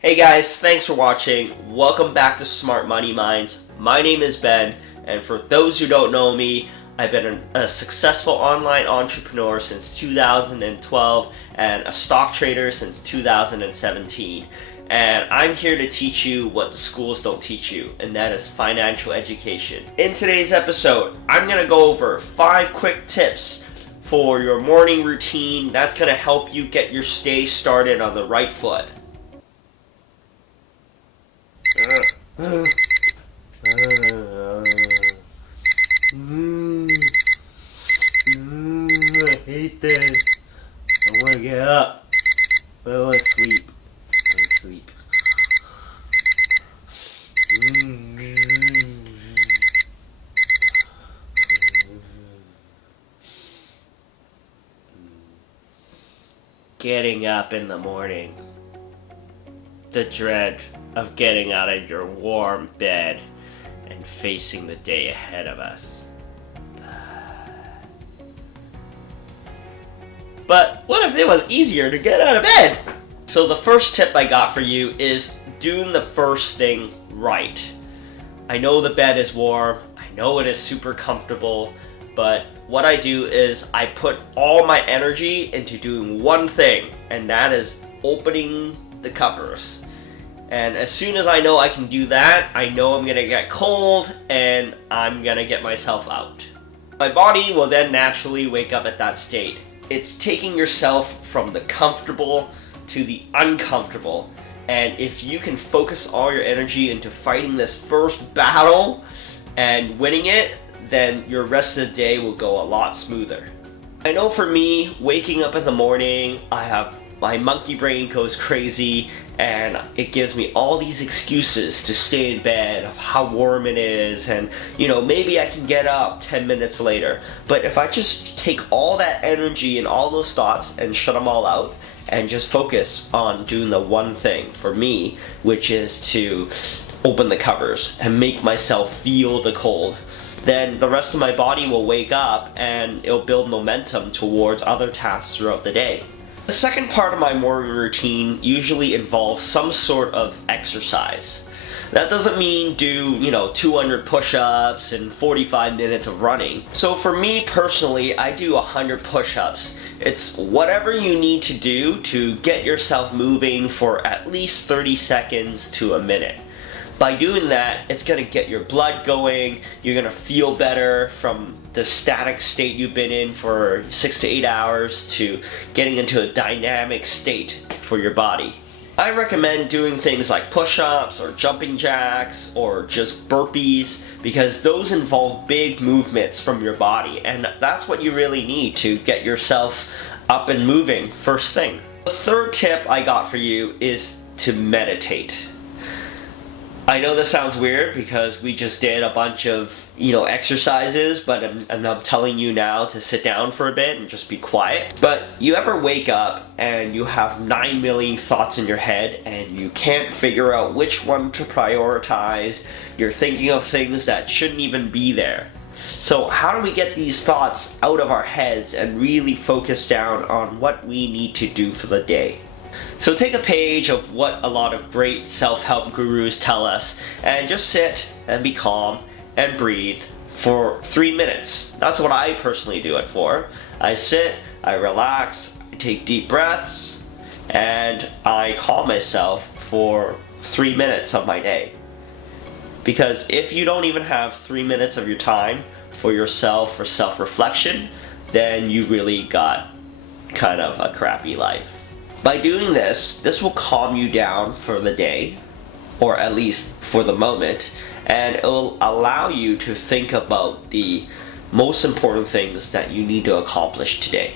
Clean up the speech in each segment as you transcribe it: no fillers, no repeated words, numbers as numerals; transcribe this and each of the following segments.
Hey guys, thanks for watching. Welcome back to Smart Money Minds. My name is Ben, and for those who don't know me, I've been a successful online entrepreneur since 2012 and a stock trader since 2017. And I'm here to teach you what the schools don't teach you, and that is financial education. In today's episode, I'm going to go over 5 quick tips for your morning routine that's going to help you get your day started on the right foot. I hate this. I want to get up. I want to sleep. Getting up in the morning. The dread of getting out of your warm bed and facing the day ahead of us. But what if it was easier to get out of bed? So the first tip I got for you is doing the first thing right. I know the bed is warm, I know it is super comfortable, but what I do is I put all my energy into doing one thing, and that is opening the covers. And as soon as I know I can do that, I know I'm gonna get cold and I'm gonna get myself out. My body will then naturally wake up at that state. It's taking yourself from the comfortable to the uncomfortable. And if you can focus all your energy into fighting this first battle and winning it, then your rest of the day will go a lot smoother. I know for me, waking up in the morning, my monkey brain goes crazy and it gives me all these excuses to stay in bed of how warm it is and maybe I can get up 10 minutes later. But if I just take all that energy and all those thoughts and shut them all out and just focus on doing the one thing for me, which is to open the covers and make myself feel the cold, then the rest of my body will wake up and it'll build momentum towards other tasks throughout the day. The second part of my morning routine usually involves some sort of exercise. That doesn't mean do, 200 push-ups and 45 minutes of running. So for me personally, I do 100 push-ups. It's whatever you need to do to get yourself moving for at least 30 seconds to a minute. By doing that, it's going to get your blood going, you're going to feel better from the static state you've been in for 6 to 8 hours to getting into a dynamic state for your body. I recommend doing things like push-ups or jumping jacks or just burpees because those involve big movements from your body, and that's what you really need to get yourself up and moving first thing. The third tip I got for you is to meditate. I know this sounds weird because we just did a bunch of, exercises, but I'm telling you now to sit down for a bit and just be quiet. But you ever wake up and you have 9 million thoughts in your head and you can't figure out which one to prioritize? You're thinking of things that shouldn't even be there. So how do we get these thoughts out of our heads and really focus down on what we need to do for the day? So take a page of what a lot of great self-help gurus tell us and just sit and be calm and breathe for 3 minutes. That's what I personally do it for. I sit, I relax, I take deep breaths, and I calm myself for 3 minutes of my day. Because if you don't even have 3 minutes of your time for yourself for self-reflection, then you really got kind of a crappy life. By doing this will calm you down for the day, or at least for the moment, and it will allow you to think about the most important things that you need to accomplish today.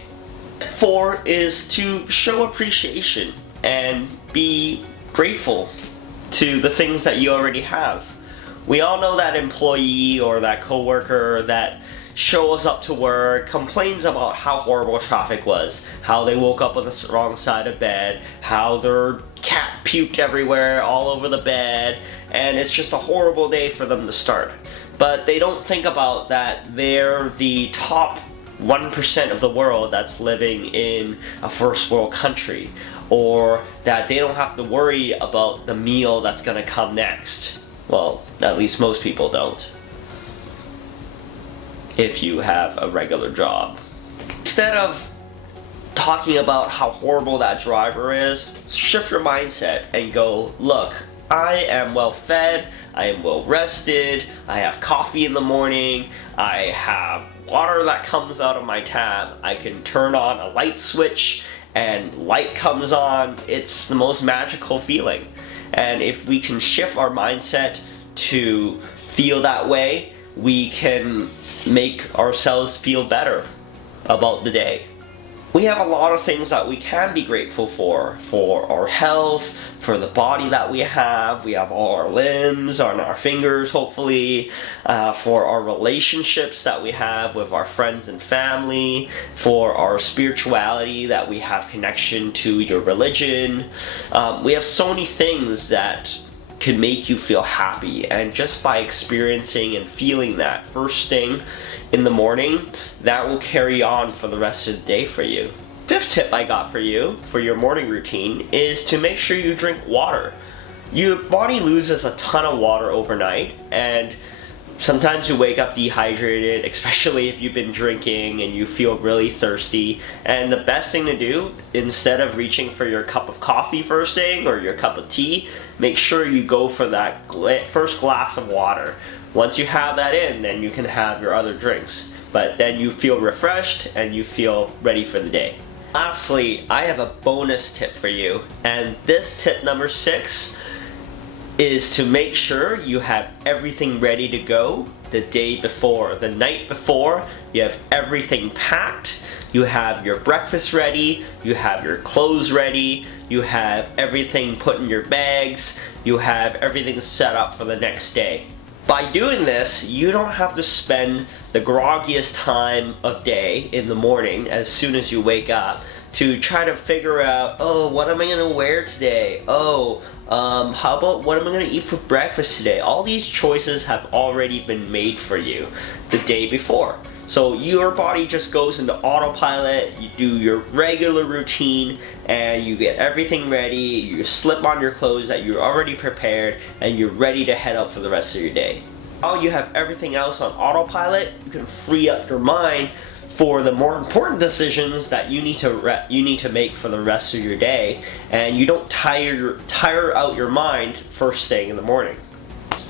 4 is to show appreciation and be grateful to the things that you already have. We all know that employee or that coworker that shows up to work, complains about how horrible traffic was, how they woke up on the wrong side of bed, how their cat puked everywhere all over the bed, and it's just a horrible day for them to start. But they don't think about that they're the top 1% of the world that's living in a first world country, or that they don't have to worry about the meal that's gonna come next. Well, at least most people don't, if you have a regular job. Instead of talking about how horrible that driver is, shift your mindset and go, look, I am well fed, I am well rested, I have coffee in the morning, I have water that comes out of my tap, I can turn on a light switch and light comes on. It's the most magical feeling. And if we can shift our mindset to feel that way, we can make ourselves feel better about the day. We have a lot of things that we can be grateful for our health, for the body that we have. We have all our limbs on our fingers, hopefully, for our relationships that we have with our friends and family, for our spirituality, that we have connection to your religion. We have so many things that can make you feel happy, and just by experiencing and feeling that first thing in the morning, that will carry on for the rest of the day for you. Fifth tip I got for you for your morning routine is to make sure you drink water. Your body loses a ton of water overnight, and sometimes you wake up dehydrated, especially if you've been drinking and you feel really thirsty. And the best thing to do, instead of reaching for your cup of coffee first thing or your cup of tea, make sure you go for that first glass of water. Once you have that in, then you can have your other drinks. But then you feel refreshed and you feel ready for the day. Lastly, I have a bonus tip for you. And this tip number 6 is to make sure you have everything ready to go the day before. The night before, you have everything packed, you have your breakfast ready, you have your clothes ready, you have everything put in your bags, you have everything set up for the next day. By doing this, you don't have to spend the groggiest time of day in the morning as soon as you wake up to try to figure out, oh, what am I gonna wear today? Oh, how about what am I gonna eat for breakfast today? All these choices have already been made for you the day before. So your body just goes into autopilot, you do your regular routine, and you get everything ready, you slip on your clothes that you're already prepared, and you're ready to head out for the rest of your day. While you have everything else on autopilot, you can free up your mind for the more important decisions that you need to make for the rest of your day, and you don't tire out your mind first thing in the morning.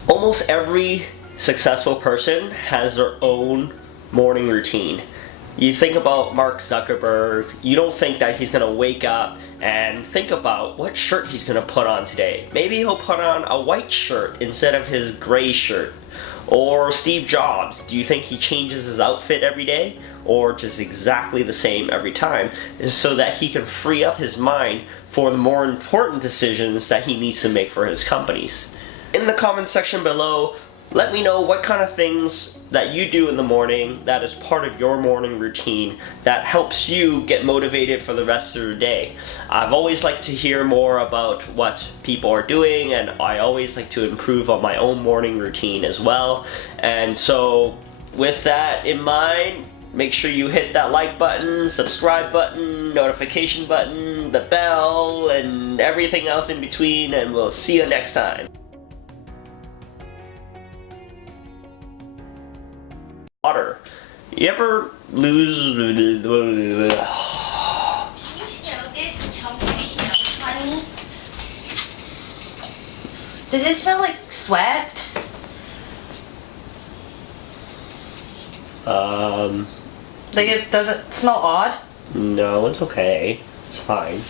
Almost every successful person has their own morning routine. You think about Mark Zuckerberg, you don't think that he's gonna wake up and think about what shirt he's gonna put on today. Maybe he'll put on a white shirt instead of his gray shirt. Or Steve Jobs, do you think he changes his outfit every day? Or just exactly the same every time? So that he can free up his mind for the more important decisions that he needs to make for his companies. In the comment section below, let me know what kind of things that you do in the morning that is part of your morning routine that helps you get motivated for the rest of the day. I've always liked to hear more about what people are doing, and I always like to improve on my own morning routine as well. And so with that in mind, make sure you hit that like button, subscribe button, notification button, the bell, and everything else in between, and we'll see you next time. Water. You ever lose... Can you smell this? Tell me if it smells funny. Does it smell like sweat? Like it doesn't smell odd? No, it's okay. It's fine.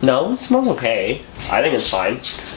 No, it smells okay. I think it's fine.